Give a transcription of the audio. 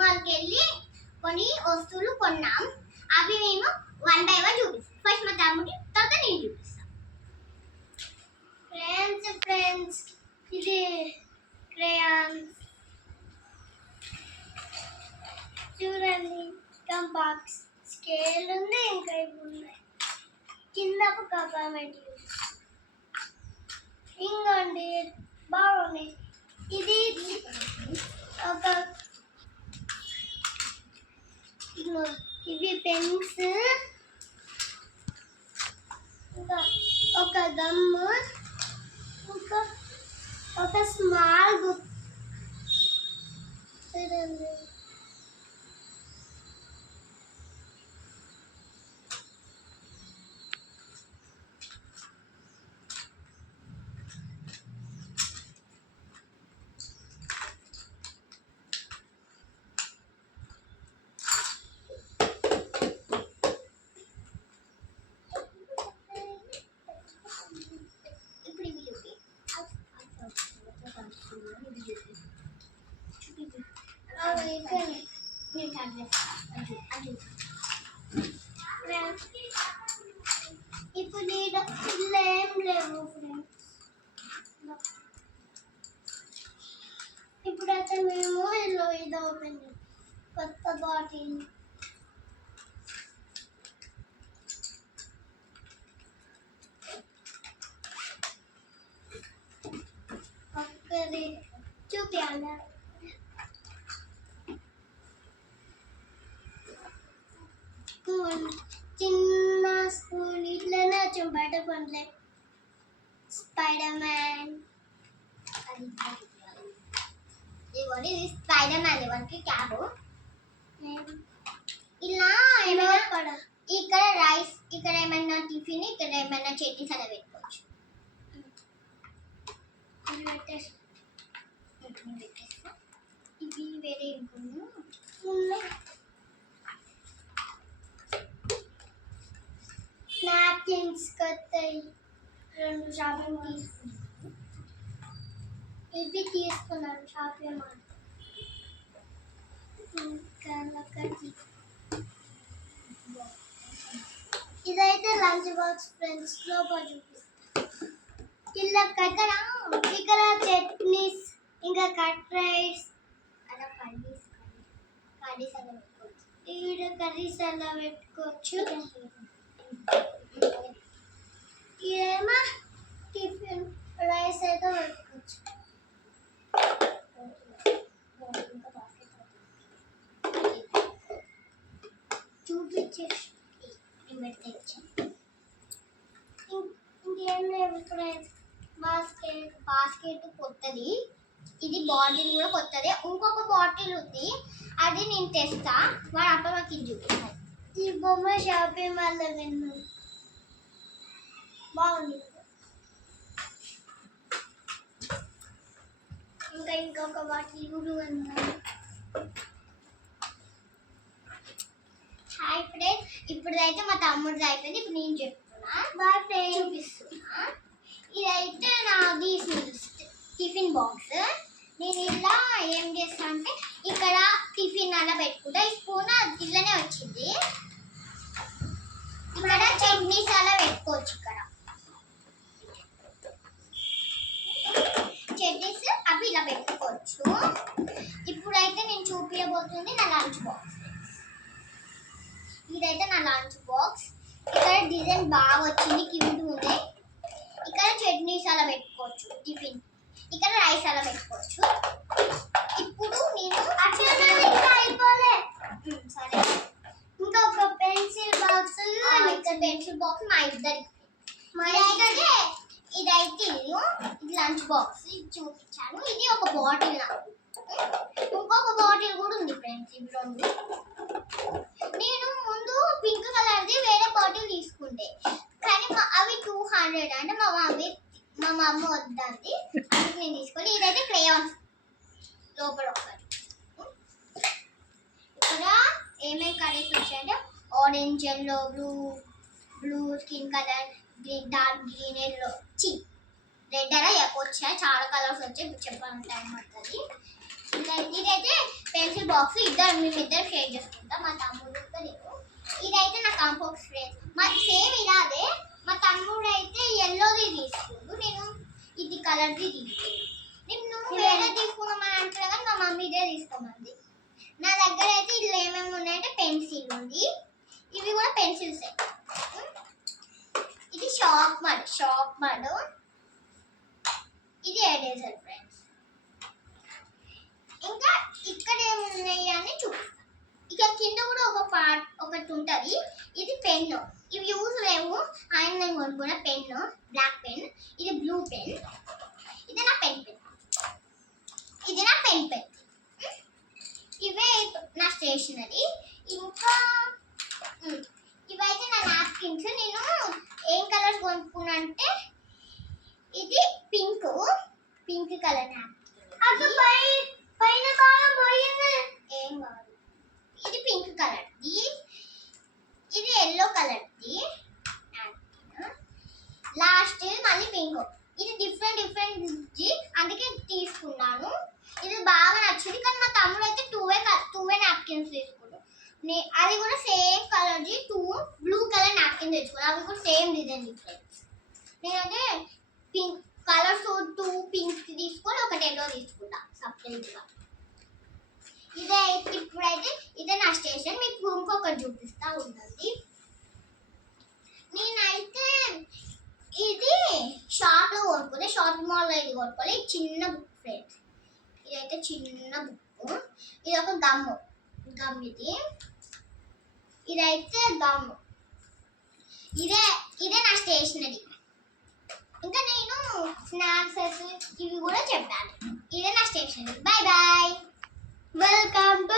మాల్కి వెళ్ళి కొన్ని వస్తువులు కొన్నాం. అవి మేము 1 by 1 చూపిస్తాం. ఫస్ట్ మా తమ్ముడి, తర్వాత నేను చూపిస్తాను. ఫ్రెండ్స్ ఇది క్రేయాన్స్ చూడండి. కంపాక్స్ స్కేల్ ఉంది, ఇంకా ఇవి ఉన్నాయి. కింద గవర్నమెంట్ ఇంకోండి బాగున్నాయి. ఇది ఒక ఇవి పెన్స్, ఇంకా ఒక గమ్ము, ఇంకా ఒక స్మాల్ బుక్. ఇప్పుడు ఇలా ఏం లేవు ఫ్రెండ్స్. ఇప్పుడైతే మేము ఇది ఓపెన్ కొత్త బాటిల్. ఒక్కది చూపించాలి. చిన్న స్కూల్ ఇట్లనే వచ్చాం బయట పనులే. స్పైడర్ మ్యాన్, ఇది స్పైడర్ మ్యాన్ ఎవరికి క్యాబ్. ఇలా ఏమైనా ఇక్కడ రైస్, ఇక్కడ ఏమైనా టిఫిన్, ఇక్కడ ఏమైనా చట్నీస్ అలా పెట్టుకోవచ్చు. ఇవి వేరే ఉన్నాయి. నాప్కిన్స్ కొత్తవి 2 షాపింగ్ తీసుకున్నాను. ఇవి తీసుకున్నాను షాపింగ్ మాల్. ఇదైతే లంచ్ బాక్స్ ఫ్రెండ్స్. లోపల చూపిస్తాను. ఇక్కడ చట్నీస్, ఇంకా కట్ రైస్, అలా కర్రీస్ అలా పెట్టుకోవచ్చు. ఇక్కడ కర్రీస్ అలా పెట్టుకోవచ్చు. ఏమో టిఫిన్ రైస్ అయితే పెట్టుకోవచ్చు. చూపించేసి ఇంకేం లేవు ఫ్రెండ్స్. బాస్కెట్ కొత్తది, ఇది బాటిల్ కూడా కొత్తది. ఇంకొక బాటిల్ ఉంది, అది నేను తెస్తా. వాడు అప్పుడు మాకు ఇది చూపిస్తాను. ఈ బొమ్మ షాపింగ్ మాల్లో విన్నాను, బాగుంది. ఇంకా ఇంకొక బాటిల్ కూడా ఉన్నాయి. హాయ్ ఫ్రెండ్స్, ఇప్పుడైతే మా తమ్ముడిది అయిపోయింది. ఇప్పుడు నేను చెప్తున్నా. బాయ్ ఫ్రెండ్స్, చూపిస్తున్నా. ఇదైతే నాది టిఫిన్ బాక్స్. నేను ఇలా ఏం చేస్తా అంటే ఇక్కడ టిఫిన్ అలా పెట్టుకుంటా. ఈ స్పూన్ ఇట్లనే వచ్చింది. ఇక్కడ చట్నీస్ అలా పెట్టుకోవచ్చు. ఇక్కడ చట్నీస్ అవి ఇలా పెట్టుకోవచ్చు. ఇప్పుడైతే నేను చూపించబోతుంది నా లంచ్ బాక్స్. ఇదైతే నా లంచ్ బాక్స్. ఇక్కడ డిజైన్ బాగా వచ్చింది, క్యూట్ ఉంది. ఇక్కడ చట్నీస్ అలా పెట్టుకోవచ్చు టిఫిన్. ఇక్కడ రైస్ అలా పెట్టుకోవచ్చు. ఇప్పుడు నేను అయిపోలే సరే. ఇంకా ఒక పెన్సిల్ బాక్స్, ఇక్కడ పెన్సిల్ బాక్స్ మా ఇద్దరికి. ఇదైతే ఇది లంచ్ బాక్స్. ఇది చూపించాను. ఇది ఒక బాటిల్. ఇంకొక బాటిల్ కూడా ఉంది ఫ్రెండ్స్. ఇవి 2. నేను ముందు పింక్ కలర్ది వేరే బాటిల్ తీసుకుంటే, కానీ అవి 200 అంటే మా మమ్మ వద్దంది, అందుకు నేను తీసుకోవాలి. ఇదైతే క్రేయాన్స్ లోపల ఒకటి. ఇక్కడ ఏమేమి కలర్స్ వచ్చాయంటే orange, yellow, blue skin colour, dark green, yellow, red అలా వచ్చాయి. చాలా కలర్స్ వచ్చాయి, చెప్పాలంటే టైం పడుతుంది. ఇంకా ఇదైతే పెన్సిల్ బాక్స్ మేమిద్దరు షేర్ చేసుకుంటాం. మా తమ్ముడు లేదు. ఇదైతే నా కాంపాక్స్ ఫ్రెండ్స్. మా సేమ్ ఇలాగే మా తమ్ముడు అయితే ఎల్లోది తీసుకుండు, నేను ఇది కలర్ది తీసుకున్నాను. నేను వేరే తీసుకున్నామని అంటారు కానీ మా మమ్మీ ఇదే తీసుకోమంది. నా దగ్గర అయితే ఇల్లు ఏమేమి ఉన్నాయంటే పెన్సిల్ ఉంది, ఇవి కూడా పెన్సిల్సే. ఇది షార్ప్ మడ్, ఇది ఎరేజర్ ఫ్రెండ్స్. ఇంకా ఇక్కడ ఏమున్నాయి అని చూపిస్తాను. ఇక కింద కూడా ఒకటి ఉంటుంది, ఇది పెన్ను. ఇవి యూజ్ లేవు, ఆయన నేను కొనుక్కున్న పెన్ను, బ్లాక్ పెన్. ఇది బ్లూ పెన్, ఇది నా పెన్. ఇది నా పెన్. ఇవే నా స్టేషనరీ. ఇంకా ఇవైతే నా నాప్కిన్స్. నేను ఏం కలర్స్ కొనుక్కున్నా అంటే ఇది పింక్ కలర్ నాప్కిన్. పైన కాలం పోయింది, ఏం కాదు. ఇది పింక్ కలర్ది, ఇది ఎల్లో కలర్ది నాప్కిన్. లాస్ట్ మళ్ళీ పింక్. ఇది డిఫరెంట్ అందుకే తీసుకున్నాను. ఇది బాగా నచ్చింది. కానీ మా తమ్ముడు అయితే టూవే నాప్కిన్స్ తీసుకున్నాడు. అది కూడా సేమ్ కలర్ది 2 బ్లూ కలర్ నాప్కిన్ తెచ్చుకున్నాను. అవి కూడా సేమ్ డిజైన్ డిఫరెన్స్. నేనైతే పింక్ కలర్స్ 2 పింక్ తీసుకొని ఒకటి ఎల్లో తీసుకుంటా సపరేట్గా. ఇప్పుడైతే ఇదే నా స్టేషన్. మీకు ఇంకొకటి చూపిస్తా ఉంటుంది. నేనైతే ఇది షాప్లో కొనుక్కుంటే, షాపింగ్ మాల్లో ఇది కొనుక్కోవాలి. చిన్న బుక్ ఫ్రెండ్స్, ఇదైతే చిన్న బుక్. ఇది ఒక గమ్ ఇదైతే గమ్. ఇదే నా స్టేషనరీ. ఇంకా నేను స్నాక్స్ ఇవి కూడా చెప్పాను. ఇదే నా స్టేషనరీ. బాయ్. Welcome to